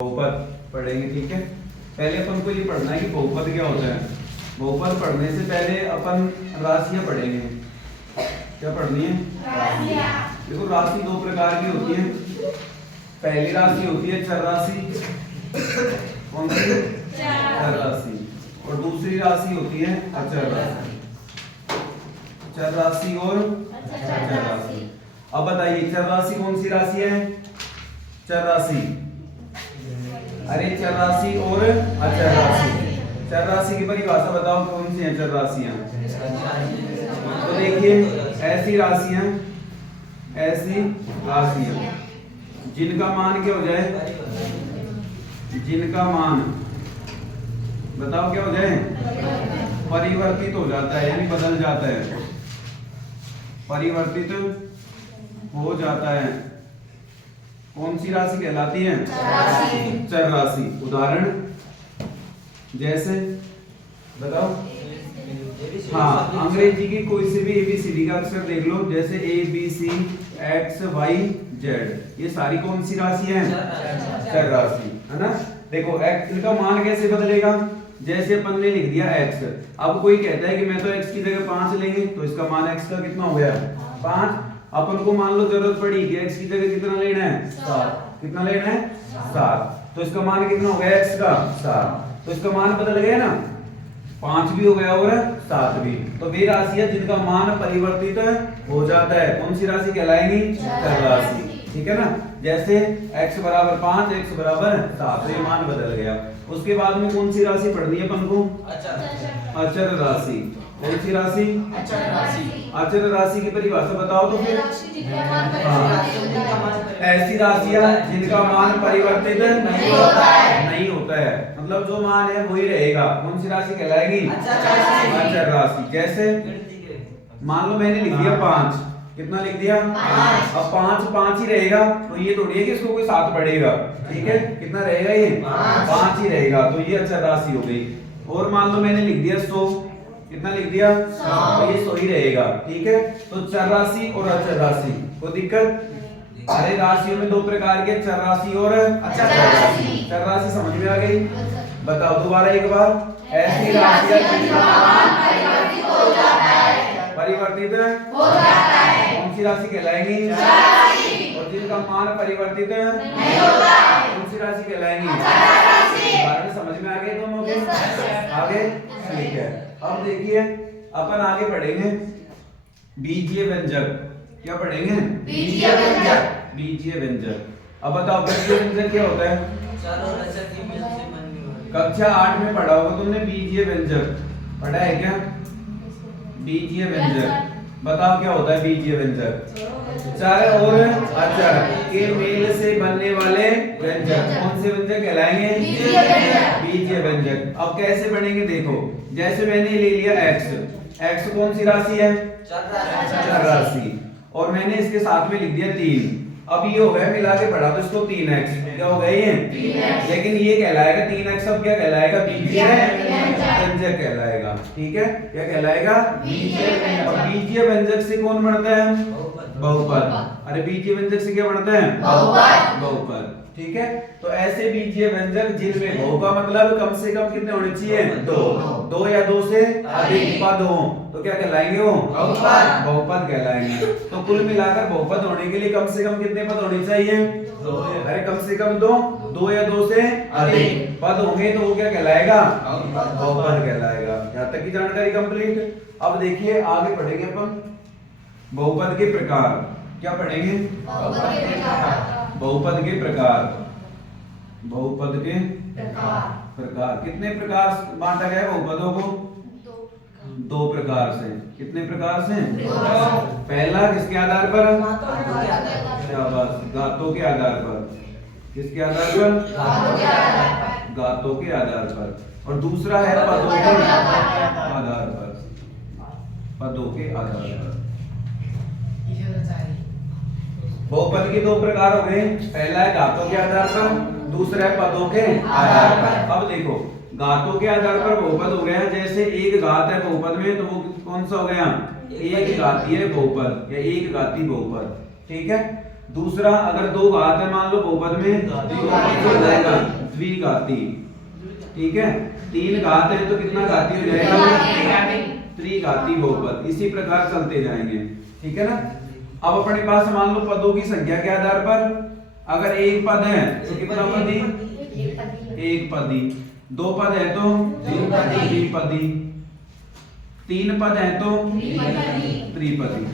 बहुपद पढ़ेंगे। ठीक है, पहले अपन को ये पढ़ना है कि बहुपद क्या होता है। बहुपद पढ़ने से पहले अपन राशियां पढ़ेंगे। क्या पढ़नी है? राशियां। देखो राशि दो प्रकार की होती है। पहली राशि होती है चर राशि, कौन सी? चर राशि। और दूसरी राशि होती है अचर राशि। चर राशि और अचर राशि। अब बताइए चर राशि कौन सी राशि है? चर राशि, अरे चर राशि और अचर राशि। चर राशि की परिभाषा बताओ कौन सी है चर राशियां? तो देखिए ऐसी राशियां जिनका मान क्या हो जाए? जिनका मान बताओ क्या हो जाए? परिवर्तित हो जाता है, यानी बदल जाता है, परिवर्तित हो जाता है। कौन सी राशि कहलाती है? चर राशि। उदाहरण जैसे बताओ। हाँ, अंग्रेजी की कोई से भी एबीसीडी का अक्षर देख लो, जैसे A B C X Y Z, ये सारी कौन सी राशि है? चर राशि, है ना। देखो एक्स, इनका मान कैसे बदलेगा? जैसे अपन ने लिख दिया x, अब कोई कहता है कि मैं तो x की जगह 5 लेंगे, तो इसका मान x का कितना हो गया? 5। अपन को मान लो जरूरत पड़ी कि x की जगह कितना लेना है? 7। कितना लेना है? 7। तो इसका मान कितना हो गया x का? 7। तो इसका मान बदल गया ना, 5 भी हो गया और 7 भी। तो वे राशियां जिनका मान परिवर्तित हो जाता है कौन सी राशि कहलाएंगी? चर राशि। ठीक है ना। जैसे x बराबर 5, x बराबर 7, ये मान बदल गया। उसके बाद में कौन सी राशि पढ़नी है अपन को? अचर राशि। कौन सी राशि? अचर राशि की परिभाषा बताओ तो फिर। ऐसी राशियां जिनका मान परिवर्तित नहीं होता है, मतलब जो मान है वही रहेगा। कौन सी राशि कहलाएगी? अचर राशि। जैसे मान लो मैंने लिख दिया 5, कितना लिख दिया? 5। अब 5 ही रहेगा, तो ये थोड़ी है कि इसको कोई 7 बढ़ेगा। ठीक है, कितना रहेगा? ये 5 ही रहेगा, तो ये अचर राशि हो गई। और मान लो मैंने लिख दिया 100, कितना लिख दिया? 100, तो ये 100 ही रहेगा। ठीक है, तो चर राशि और अचर राशि को दिक्कत? अरे राशियों में दो प्रकार के, चर राशि और अचर राशि। चर राशि समझ में आ गई? बताओ दोबारा एक बार। ऐसी राशियां जिनका मान परिवर्तित हो जाता है कौन सी राशि कहलाएंगी? चर राशि। और जिनका मान परिवर्तित नहीं होता है कौन सी राशि कहलाएंगी? अचर राशि। उदाहरण समझ में आ गए दोनों के? आगे ठीक है। अब देखिए अपन आगे पढ़ेंगे बीजीय व्यंजक। क्या पढ़ेंगे? बीजीय व्यंजक। बीजीय व्यंजक। अब बताओ बीजीय व्यंजक क्या होता है? कक्षा 8 में पढ़ा होगा तुमने बीजीय व्यंजक, पढ़ा है क्या? बीजीय व्यंजक बताओ क्या होता है? बीजीय व्यंजक चर और अचर के मेल से बनने वाले व्यंजक कौन से व्यंजक कहलाएंगे? बीजीय व्यंजक। अब कैसे बनेंगे देखो, जैसे मैंने ले लिया x कौन सी राशि है? चर राशि। और मैंने इसके साथ में लिख दिया 3। अब ये हो गया, मिला के पढ़ा तो इसको 3x, क्या हो गया ये? 3x। लेकिन ये कहलाएगा 3x, अब क्या कहलाएगा? बीजीय व्यंजक कहलाएगा। ठीक है, क्या कहलाएगा? बीजीय व्यंजक। और बीजीय व्यंजक से कौन बनता है? बहुपद। अरे बीजीय व्यंजक से क्या बनता है? बहुपद। ठीक है, तो ऐसे बीजीय व्यंजक जिनमें बहु का मतलब कम से कम कितने होने चाहिए? 2 या 2 से अधिक पद हो तो क्या कहलाएंगे? वो बहुपद कहलाएंगे। तो कुल मिलाकर बहुपद होने के लिए कम से कम कितने पद होने चाहिए? 2। अरे कम से कम 2 या 2 से अधिक पद होंगे तो वो क्या कहलाएगा? बहुपद कहलाएगा। यहाँ तक की जानकारी कंप्लीट। अब देखिए आगे पढ़ेंगे अपन बहुपद के प्रकार। क्या पढ़ेंगे? बहुपद के प्रकार। बहुपद के प्रकार कितने प्रकार बांटा गया है बहुपदों को? 2 प्रकार से। कितने प्रकार से? 2। पहला किसके आधार पर? गातों के आधार पर। किसके आधार पर? गातों के आधार पर। और दूसरा है पदों के आधार पर। पदों के आधार पर। बहुपद के 2 प्रकार हो गए, पहला है गातों के आधार पर, दूसरा है पदों के आधार पर। अब देखो गातों के आधार पर बहुपद हो गया, जैसे एक घात है बहुपद में तो वो कौन सा हो गया? एक घातीय बहुपद या एक घाती बहुपद। ठीक है, दूसरा अगर दो घात है मान लो बहुपद में तो हो जाएगा द्विघाती। ठीक है, तीन घात है तो कितना घाती हो जाएगा? त्रिघाती बहुपद। इसी प्रकार चलते जाएंगे। ठीक है ना। अब अपने पास मान लो पदों की संख्या के आधार पर अगर एक पद है तो कितना पदी? एक पदी। दो पद है तो द्विपदी। तीन पद है तो त्रिपदी।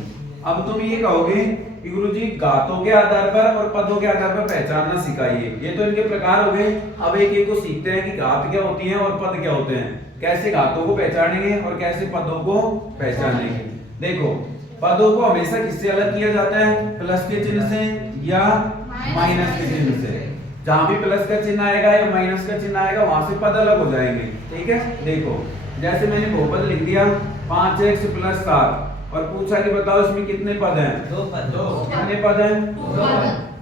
अब तुम ये कहोगे कि गुरुजी घातों के आधार पर और पदों के आधार पर पहचानना सिखाइए। ये तो इनके प्रकार हो गए। अब एक एक को सीखते हैं कि घात क्या होती है और पद क्या होते हैं, कैसे घातों को पहचानेंगे और कैसे पदों को पहचानेंगे। देखो, पदों को हमेशा किससे अलग किया जाता है? प्लस के चिन्ह से या माइनस के चिन्ह से। जहां भी प्लस का चिन्ह आएगा या माइनस का चिन्ह आएगा वहां से पद अलग हो जाएंगे। ठीक है, देखो जैसे मैंने बहुपद लिख दिया 5x + 7 और पूछा कि बताओ इसमें कितने पद हैं? दो पद। कितने पद हैं?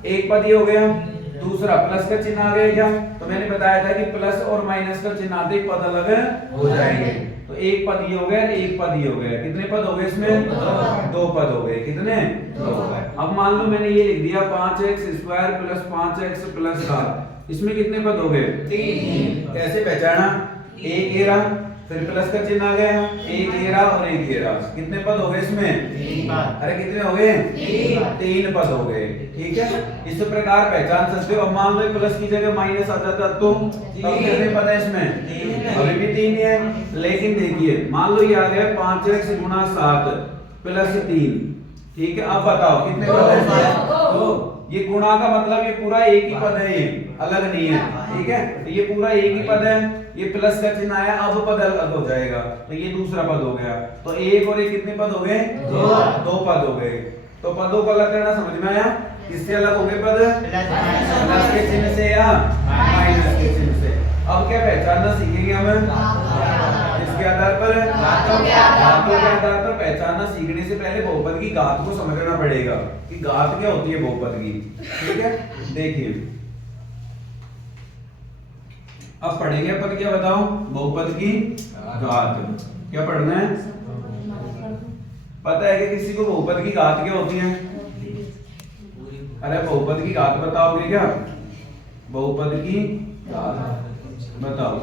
एक पद ही हो गया। दूसरा प्लस का चिन्ह आ गया क्या? तो मैंने बताया था कि प्लस और माइनस का चिन्ह आते ही पद अलग हो जाएंगे। तो एक पद ये हो गया, एक पद ये हो गया। कितने पद हो गए इसमें? दो पद हो गए। कितने? दो। अब मान लो मैंने ये लिख दिया 5x² + 5x + 7। इसमें कितने पद हो गए? तीन। कैसे पहचाना? एक घेरा फिर प्लस का चिन्ह आ गया, एक घेरा और एक घेरा। कितने पद हो गए इसमें? तीन। अरे कितने हो गए? तीन पद हो गए। ठीक है, इस प्रकार पहचान सकते हो। अब मान लो प्लस की जगह माइनस आ जाता तो कितने पद है इसमें? अभी भी तीन है। लेकिन देखिए मान लो ये आ गया 5x × 7 + 3। ठीक है, अब बताओ कितने पद है? दो। ये गुणा का मतलब ये पूरा एक ही पद है, ये अलग नहीं है। ठीक है, तो ये पूरा एक ही पद है। ये प्लस का चिन्ह आया, अब पद अलग हो जाएगा तो ये दूसरा पद हो गया। तो एक और एक कितने पद हो गए? दो पद हो गए। तो पदों को अलग करना समझ में आया? किससे अलग हो गए पद? प्लस के चिन्ह से या माइनस के चिन्ह से। अब क्या पहचानना सीखेंगे हम? इसके आधार पर घातों के आधार पर पहचानना सीखने से पहले बहुपद की घात को समझना पड़ेगा कि घात क्या होती है बहुपद की। ठीक है, देखिए अब पढ़ेंगे अपन क्या बताओ? बहुपद की घात। क्या पढ़ना है? पता है कि किसी को बहुपद की घात क्या होती है? अरे बहुपद की घात बताओगे क्या? बहुपद की घात बताओ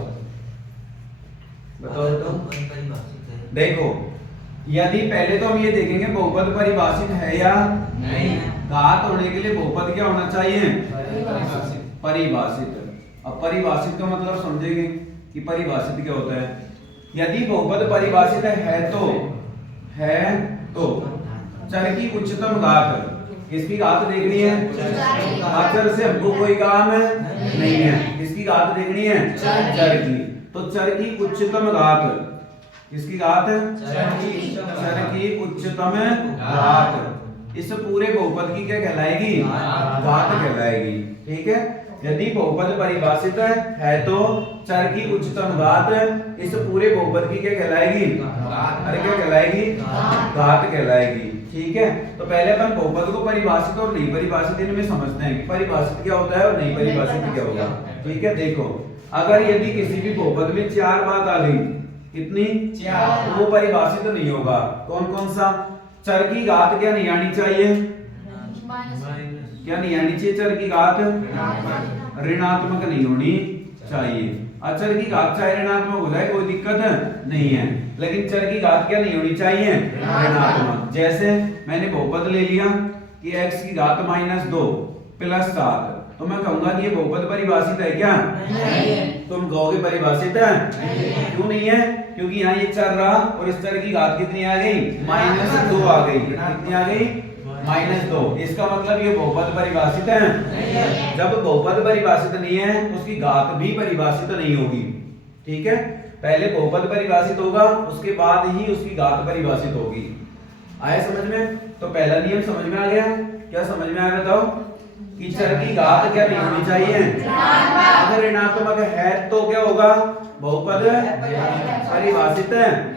बताओ तो। देखो, यदि पहले तो हम ये देखेंगे बहुपद परिभाषित है या नहीं। घात होने के लिए बहुपद क्या होना चाहिए? परिभाषित। अब परिभाषित का मतलब समझेंगे कि परिभाषित क्या होता है। यदि बहुपद परिभाषित है तो चर की उच्चतम घात, किसकी घात देखनी है? अचर से हमको कोई काम नहीं है। किसकी घात देखनी है? चर की। तो चर की उच्चतम घात, किसकी घात? चर की उच्चतम घात। इस पूरे बहुपद की क्या कहलाएगी? घात कहलाएगी। ठीक है, यदि बहुपद परिभाषित है तो चर की उच्चतम घात इस पूरे बहुपद की क्या कहलाएगी? अरे क्या कहलाएगी? घात कहलाएगी। ठीक है, तो पहले अपन बहुपद को परिभाषित और नहीं परिभाषित इनमें समझते हैं कि परिभाषित क्या होता है और नहीं परिभाषित क्या होगा। ठीक है, देखो अगर यदि किसी भी बहुपद में चार बात आ गई, कितनी? चार, तो वो परिभाषित नहीं होगा। कौन कौन सा? चर की घात क्या नहीं आनी चाहिए? क्या नहीं आनी चाहिए? चर की घात ऋणात्मक नहीं होनी चाहिए। अचर की घात चाहे ऋणात्मक हो जाए कोई दिक्कत नहीं है, लेकिन चर की घात क्या नहीं होनी चाहिए? ऋणात्मक। जैसे मैंने बहुपद ले लिया कि x की घात -2 + 7, तो मैं कहूंगा कि ये बहुपद परिभाषित है क्या? नहीं। तुम कहोगे परिभाषित है? क्यों नहीं है? क्योंकि यहाँ ये चर रहा और इस चर की घात कितनी आ गई? -2 आ गई। कितनी आ गई? -2। इसका मतलब ये बहुपद परिभाषित है। जब बहुपद परिभाषित नहीं है उसकी घात भी परिभाषित नहीं होगी। ठीक है, पहले बहुपद परिभाषित होगा उसके बाद ही उसकी घात परिभाषित होगी। आया समझ में? तो पहला नियम समझ में आ गया। क्या समझ में आया बताओ? कि चर की घात क्या नहीं होनी चाहिए? अगर ऋणात्मक है तो क्या होगा? बहुपद परिभाषित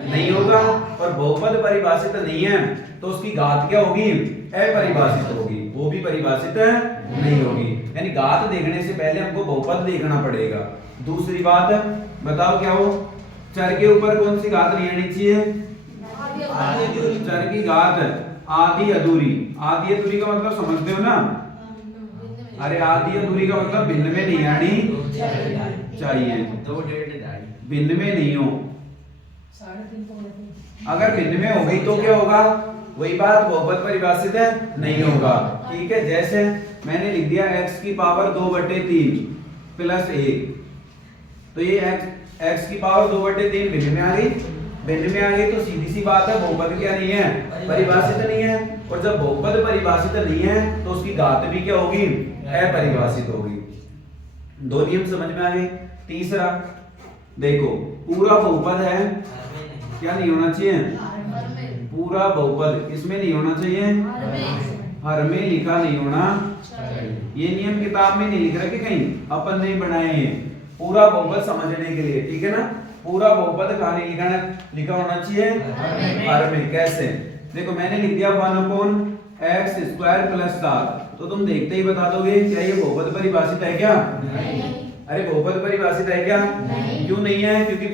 नहीं होगा। और बहुपद परिभाषित नहीं है तो उसकी घात क्या होगी? अपरिभाषित होगी, वो भी परिभाषित नहीं होगी। यानी घात देखने से पहले हमको बहुपद देखना पड़ेगा। दूसरी बात बताओ क्या हो? चर के ऊपर कौन सी घात नहीं आनी चाहिए? चर की घात आधी अधूरी। आधी अधूरी का मतलब समझते हो ना? अरे आधी अधूरी का मतलब भिन्न में नहीं आनी चाहिए, भिन्न में नहीं हो। अगर भिन्न में हो गई तो क्या होगा, वही बात, बहुपद परिभाषित नहीं होगा। ठीक है, जैसे मैंने लिख दिया x की पावर 2/3 प्लस 1, तो ये x की पावर 2/3 भिन्न में आ गई, भिन्न में आ गई तो सीधी सी बात है बहुपद क्या नहीं है, परिभाषित नहीं है। और जब बहुपद परिभाषित नहीं है तो उसकी घात भी क्या होगी, अपरिभाषित होगी। दो नियम समझ में आ गए। तीसरा देखो, पूरा बहुपद है, क्या नहीं होना चाहिए, पूरा बहुपद इसमें नहीं होना चाहिए, हर में लिखा नहीं होना। ये नियम किताब में नहीं लिख रखे कहीं, अपन नहीं बनाए हैं, पूरा बहुपद समझने के लिए। ठीक है ना, पूरा बहुपद कहां नहीं लिखा होना चाहिए, हर में। कैसे, देखो मैंने लिख दिया 1/x² + 7, तो तुम देखते ही बता दोगे क्या ये बहुपद परिभाषित है क्या? अरे बहुपद परिभाषित है क्या? क्यों नहीं है? क्योंकि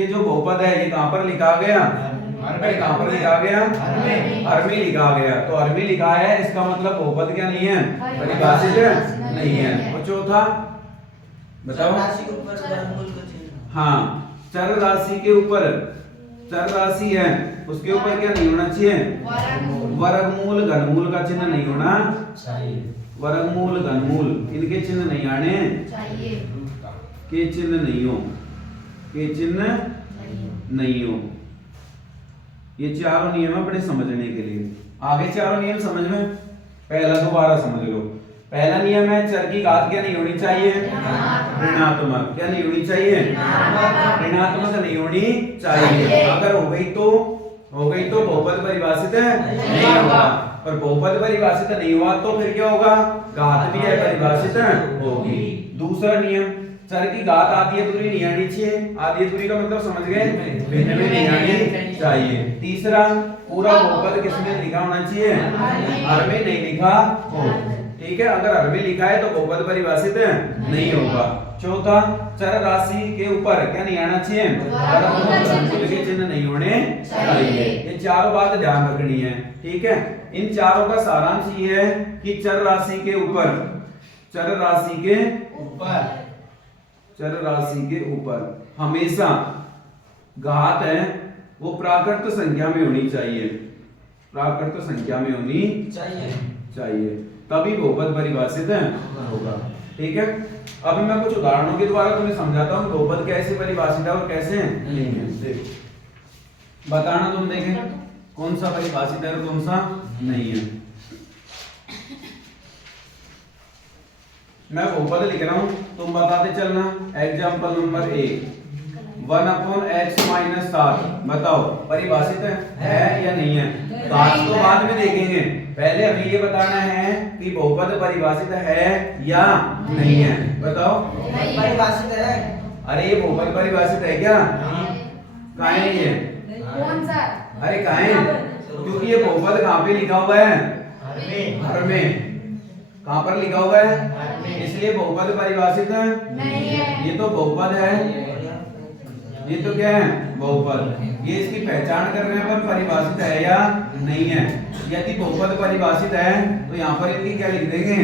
ये जो बहुपद है ये कहां पर लिखा गया, कहां पर लिखा गया, हर में लिखा गया। तो हर में लिखा है, इसका मतलब बहुपद क्या नहीं है, परिभाषित नहीं है। और चौथा बताओ, हाँ, चर राशि के ऊपर, चर राशि है उसके ऊपर क्या नहीं होना चाहिए, वर्गमूल घनमूल का चिन्ह नहीं होना चाहिए, वर्गमूल घनमूल इनके चिन्ह नहीं आने चाहिए, के चिन्ह नहीं हो, के चिन्ह नहीं हो। ये चारों नियम अपने समझने के लिए। आगे चारों नियम समझ में, पहला दोबारा समझ लो। पहला नियम है चर की घात क्या नहीं होनी चाहिए, ऋणात्मक। क्या नहीं होनी चाहिए, ऋणात्मक नहीं होनी चाहिए। अगर हो गई तो बहुपद परिभाषित नहीं होगा, और बहुपद परिभाषित नहीं हुआ तो फिर क्या होगा, घात भी है परिभाषित होगी। दूसरा नियम, चर की घात आधी अधूरी नहीं आनी चाहिए, आधी अधूरी का मतलब समझ गए, भिन्न में नहीं आनी चाहिए। तीसरा, पूरा बहुपद किसमें लिखा होना चाहिए, हर में नहीं लिखा हो। ठीक है, अगर हर में लिखा है तो बहुपद परिभाषित नहीं होगा। चौथा, चर राशि के ऊपर क्या नहीं आना चाहिए, वर्गमूल के चिन्ह नहीं होने चाहिए। ये चारों बात ध्यान रखनी है। ठीक है, इन चारों का सारांश ये है कि चर राशि के ऊपर, चर राशि के ऊपर, चर राशि के ऊपर हमेशा घात है वो प्राकृत संख्या में होनी चाहिए, प्राकृत संख्या में होनी चाहिए, तभी बहुपद परिभाषित होगा। ठीक है, अभी मैं कुछ उदाहरणों के द्वारा तुम्हें समझाता हूँ बहुपद कैसे परिभाषित है और कैसे नहीं है। देखो बताना, तुम देखें कौन सा परिभाषित है और कौन सा नहीं है। मैं बहुपद लिख रहा हूं, तुम बताते चलना। एग्जाम्पल नंबर 1, 1/x - 7 बताओ परिभाषित है या नहीं है? घात तो बाद में देखेंगे, पहले हमें ये बताना है कि बहुपद परिभाषित है या नहीं है। बताओ, परिभाषित है। अरे ये बहुपद परिभाषित है क्या? कहाँ है ये? कौन सा? अरे कहाँ है? क्योंकि ये बहुपद कहाँ पे लिखा हुआ है, हर में। कहाँ पर लिखा हुआ है, इसलिए बहुपद परिभाषित नहीं है। ये तो बहुपद है, ये तो क्या है, बहुपद। ये इसकी पहचान करने पर परिभाषित है या नहीं है। यदि बहुपद परिभाषित है तो यहाँ पर इनकी क्या लिख देंगे,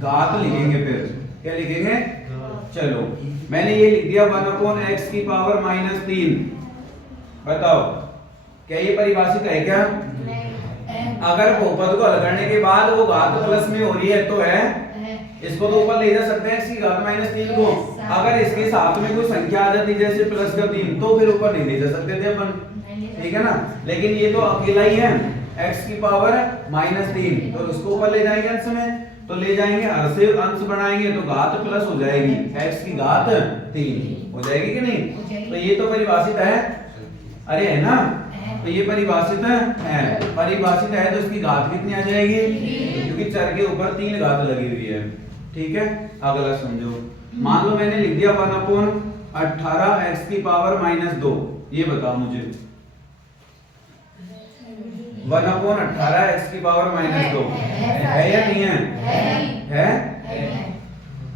घात लिखेंगे। फिर क्या लिखेंगे, चलो मैंने ये लिख दिया 1/x की पावर -3। बताओ क्या ये परिभाषित है क्या? अगर बहुपद को हल करने के बाद वो घात प्लस में हो रही है तो है, इसको तो ऊपर ले जा सकते हैं, इसकी घात -3 को। अगर इसके साथ में कोई संख्या आ जाती जैसे +3 तो फिर ऊपर नहीं ले जा सकते थे अपन। ठीक है ना, लेकिन ये तो अकेला ही है, x की पावर -3, तो उसको ऊपर ले जाएंगे अंश में, तो ले जाएंगे, हर से अंश बनाएंगे तो घात प्लस हो जाएगी, x की घात 3 हो जाएगी कि नहीं? तो ये तो परिभाषित है, अरे है ना, तो ये परिभाषित है, परिभाषित है तो इसकी घात कितनी आ जाएगी, क्योंकि चर के ऊपर 3 घात लगी हुई है। ठीक है, अगला समझो। मान लो मैंने लिख दिया 1/18x की पावर -2, ये बताओ मुझे 1/18x की पावर -2 है या नहीं है? है।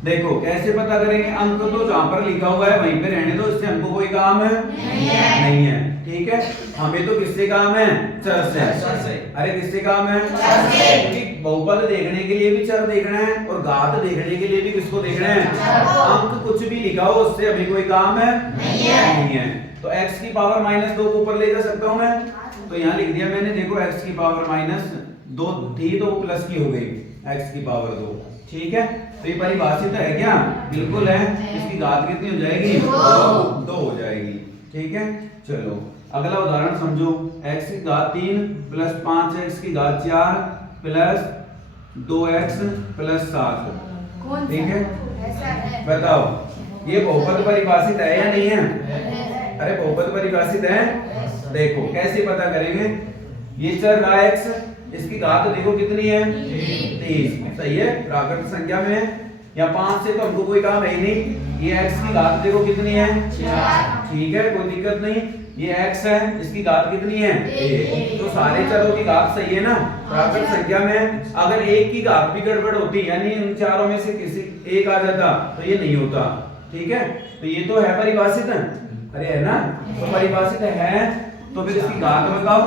देखो कैसे पता करेंगे, अंक तो जहां पर लिखा हुआ है वहीं पे रहने दो, इससे हमको कोई काम है नहीं है। ठीक है, हमें तो किससे काम है, चर से। अरे किससे काम है, चर से। बहुपद देखने के लिए भी चर देखना है और घात देखने के लिए भी किसको देखना है? अंक कुछ भी लिखा हो उससे अभी कोई काम है नहीं है। तो x की पावर -2 को ऊपर ले जा सकता हूं मैं, तो यहाँ लिख दिया मैंने, देखो x की पावर -2 थी तो वो प्लस की हो गई x की पावर 2। ठीक है, तो ये परिभाषित है क्या? बिल्कुल है। इसकी घात कितनी हो जाएगी? 2 हो जाएगी। ठीक है, चलो अगला उदाहरण समझो। x की घात 3 प्लस 5x की घात 4 प्लस 2x प्लस 7। ठीक है, बताओ ये बहुपद परिभाषित है या नहीं है? अरे बहुपद परिभाषित है। देखो कैसे पता करेंगे? ये चर रहा x, इसकी घात देखो कितनी है? 3। सही है, प्राकृत संख्या में है। या 5 से तो हमको कोई काम है ही नहीं। ये x की घात देखो कितनी है? 4। ठीक है, कोई दिक्कत नहीं। ये x है, इसकी घात कितनी है? 1। तो सारे चरों की घात सही है ना, प्राकृत संख्या में। अगर एक की घात भी गड़बड़ होती, यानी इन चारों में से किसी एक आ जाता, तो ये नहीं होता। ठीक है, तो ये तो है परिभाषित है। अरे है ना, तो परिभाषित है, तो फिर इसकी घात बताओ।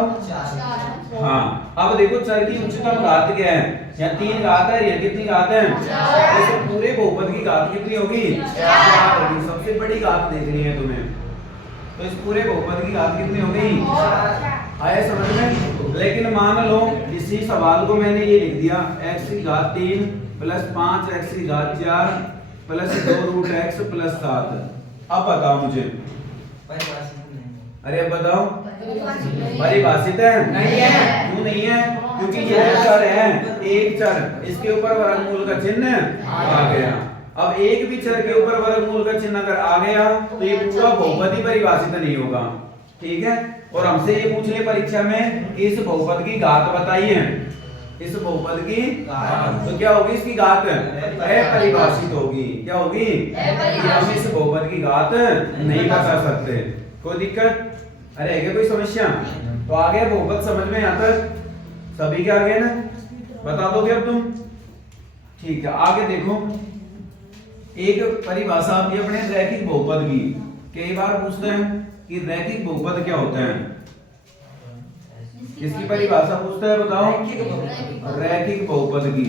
हाँ, अब देखो चर की उच्चतम घात क्या है? या 3 घात है, या कितनी घात है? तो पूरे बहुपद की घात कितनी होगी? 4 होगी। सबसे बड़ी घात देखनी है तुम्हें, तो इस पूरे बहुपद की घात कितनी हो गई? आया समझ में? लेकिन मान लो इसी सवाल को मैंने ये लिख दिया, x की घात 3 प्लस 5x की घात 4 प्लस 2√x प्लस 7। अब बताओ मुझे, अरे अब बताओ परिभाषित है? नहीं है। क्यों नहीं है? क्योंकि ये चर है, एक चर, इसके ऊपर वर्गमूल का चिन्ह आ गया। अब एक भी चर के ऊपर वर्गमूल का चिन्ह अगर आ गया तो ये पूरा बहुपद ही परिभाषित नहीं होगा। ठीक है, और हमसे ये पूछ ले परीक्षा में कि इस बहुपद की घात बताइए। इस बहुपद की तो क्या होगी? इसकी घात अपरिभाषित होगी। क्या होगी? हम इस बहुपद की घात नहीं बता सकते। कोई दिक्कत? अरे है क्या कोई समस्या? तो आ गया बहुपद समझ में? यहाँ तक सभी के आ गए ना? बता दोगे अब तुम? ठीक है, आगे देखो। एक परिभाषा आती है अपने रैखिक बहुपद की। कई बार पूछते हैं कि रैखिक बहुपद क्या होता है? इसकी परिभाषा पूछता है, बताओ। रैखिक बहुपद की।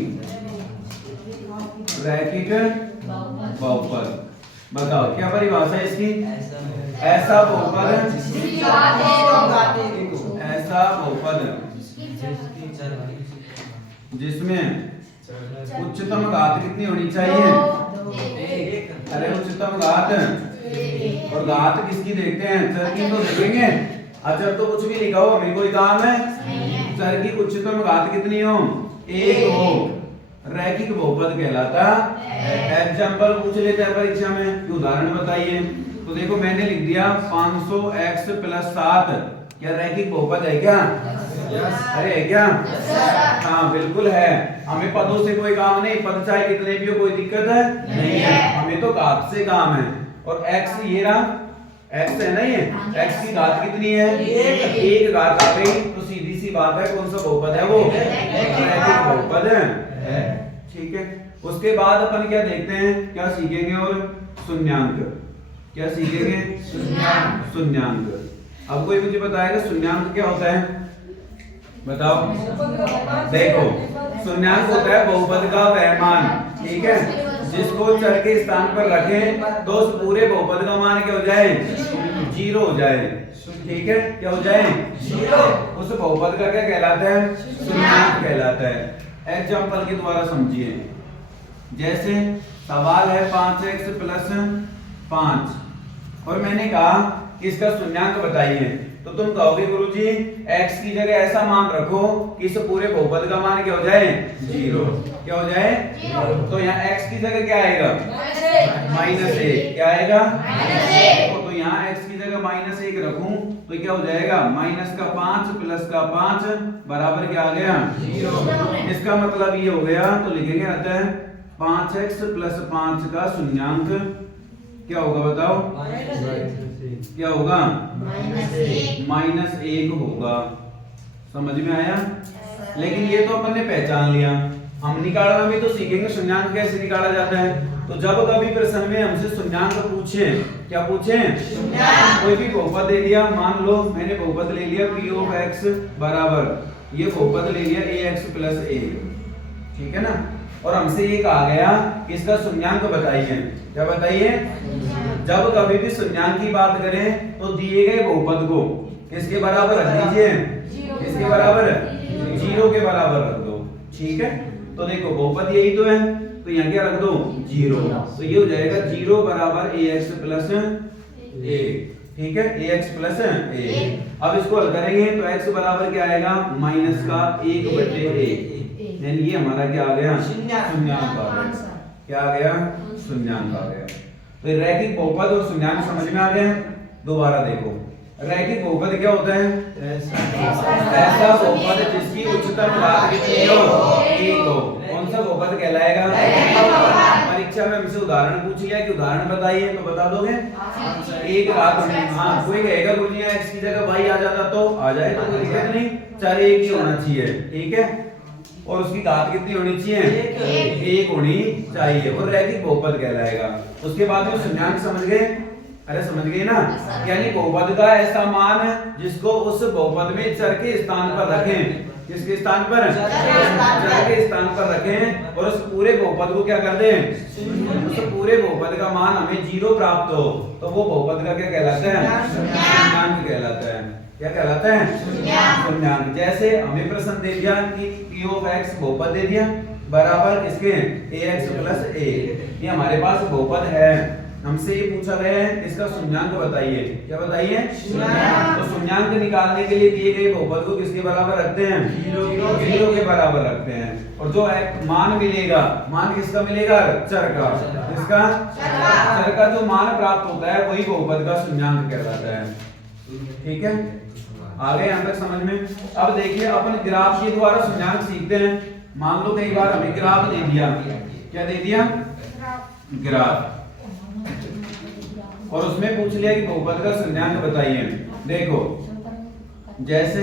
रैखिक बहुपद बताओ क्या परिभाषा है इसकी? ऐसा बहुपद, ऐसा बहुपद जिसमें उच्चतम घात कितनी होनी चाहिए? अरे उच्चतम घात, और घात किसकी देखते हैं? चर की तो देखेंगे। अचर तो कुछ भी लिखा हो, अभी कोई काम है? चर की उच्चतम घात कितनी हो? 1 हो। रैखिक बहुपद कहलाता है। एग्जाम्पल पूछ लेते हैं परीक्षा में, उदाहरण बताइए। तो देखो मैंने लिख दिया 500x प्लस 7। क्या रैखिक बहुपद है क्या? अरे है क्या? हाँ बिल्कुल है। हमें पदों से कोई काम नहीं, पद चाहे कितने भी हो कोई दिक्कत है नहीं है। हमें तो घात से काम है। और x ये रहा, x है ना, ये x की घात कितनी है? 1 घात आ गई, तो सीधी सी बात है कौन सा बहुपद है वो? रैखिक बहुपद है। ठीक है, उसके बाद अपन क्या देखते हैं, क्या सीखेंगे? और शून्यांक। क्या सीखेंगे? शून्यांक। अब कोई मुझे बताएगा शून्यांक क्या होता है? बताओ। देखो शून्यांक होता है बहुपद का वह मान, ठीक है, जिसको चर के स्थान पर रखें तो उस पूरे बहुपद का मान क्या हो जाए? 0 हो जाए। ठीक है, क्या हो जाए? 0। उस बहुपद का क्या कहलाता है? शून्यांक कहलाता है। एग्जाम्पल के द्वारा समझिए। जैसे सवाल है 5x प्लस 5 और मैंने कहा कि इसका शून्यांक बताइए, तो तुम कहोगे गुरुजी x की जगह ऐसा मान रखो कि इस पूरे बहुपद का मान क्या हो जाए? 0। क्या हो जाए? 0। तो यहाँ x की जगह क्या आएगा? -1। क्या आएगा? -1। तो यहाँ x की जगह -1 रखूं तो क्या हो जाएगा? -5 प्लस का 5 बराबर क्या आ गया? 0। इसका मतलब ये हो गया, तो लिखेंगे अतः 5x प्लस 5 का शून्यांक क्या होगा? बताओ क्या होगा? -1 होगा। समझ में आया? लेकिन ये तो अपन ने पहचान लिया, हम निकालना भी तो सीखेंगे शून्यांक कैसे निकाला जाता है। तो जब कभी प्रश्न में हमसे शून्यांक पूछे, क्या पूछे? कोई भी बहुपद दे दिया, मान लो मैंने बहुपद ले लिया p of x बराबर, ये बहुपद ले लिया ax प्लस 1। ठीक है ना। और हमसे ये कहा गया कि इसका शून्यांक बताइए। क्या बताइए? जब कभी भी शून्यांक की बात करें तो दिए गए बहुपद को किसके बराबर रख दीजिए? किसके बराबर? 0 के बराबर रख दो। ठीक है, तो देखो बहुपद यही तो है, तो यहाँ क्या रख दो? 0। तो ये हो जाएगा 0 बराबर ax प्लस a। ठीक है, ax प्लस a। अब इसको हल करेंगे तो x बराबर क्या आएगा? माइनस का 1/a। यानी ये हमारा क्या आ गया? शून्यांक आ गया। क्या आ गया? शून्यांक आ गया। तो रैखिक बहुपद और शून्यांक समझ में आ गया। दोबारा देखो, रैखिक बहुपद क्या होता है? ऐसा बहुपद जिसकी उच्चतम घात कितनी हो? 1 हो। कौन सा बहुपद कहलाएगा? परीक्षा में हमसे उदाहरण पूछ लिया कि उदाहरण बताइए, तो बता दोगे? एक घात में, हाँ कोई कहेगा गुरुजी x की जगह y आ जाता तो आ जाए, तो कोई दिक्कत नहीं, 4 एक ही होना चाहिए। ठीक है, और उसकी घात कितनी होनी चाहिए? 1 होनी चाहिए, और रैखिक बहुपद कहलाएगा। उसके बाद में शून्यांक समझ गए? अरे समझ गए ना? यानी बहुपद का ऐसा मान जिसको उस बहुपद में चर के स्थान पर रखें। किसके स्थान पर? चर के स्थान पर रखें, और उस पूरे बहुपद को क्या कर दें? उस पूरे बहुपद का मान हमें 0 प्राप्त हो, तो वो बहुपद का क्या कहलाता है? शून्यांक कहलाता है। क्या कहलाता है? शून्यांक। जैसे हमें प्रश्न दे दिया कि p of x बहुपद दे दिया बराबर किसके? ax plus a। ये हमारे पास बहुपद है, हमसे ये पूछा गया है इसका शून्यांक बताइए। क्या बताइए? तो शून्यांक निकालने के लिए दिए गए बहुपद को किसके बराबर रखते हैं? 0 के बराबर रखते हैं, और जो मान मिलेगा, मान किसका मिलेगा? चर का। किसका? चर का जो मान प्राप्त होता है वही बहुपद का शून्यांक कहलाता है। ठीक है, आ गए यहाँ तक समझ में? अब देखिए अपन ग्राफ के द्वारा शून्यांक सीखते हैं। मान लो कई बार हमें ग्राफ दे दिया। क्या दे दिया? ग्राफ। और उसमें पूछ लिया कि बहुपद का शून्यांक बताइए। देखो, जैसे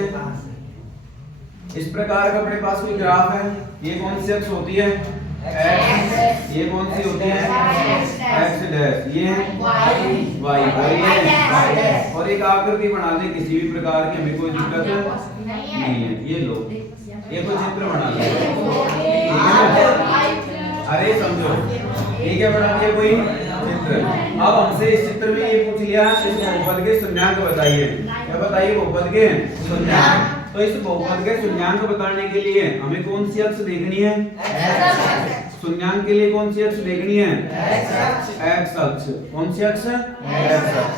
इस प्रकार का अपने पास कोई ग्राफ है, ये कौन सी अक्ष होती है? x। ये कौन सी होती है? x dash. ये y, और ये और एक आकृति बना दे किसी भी प्रकार की, हमें कोई दिक्कत नहीं है। ये लो, ये कोई चित्र बना दे। अरे समझो, ये क्या बना दिया? कोई चित्र। अब हमसे इस चित्र में ये पूछ लिया इस बहुपद के शून्यांक बताइए। क्या बताइए? बहुपद के शून्यांक। तो इस बहुपद के शून्यांक बताने के लिए हमें कौन सी अक्ष देखनी है? शून्यांक के लिए कौन सी अक्ष देखनी है? x अक्ष। कौन सी अक्ष? x अक्ष।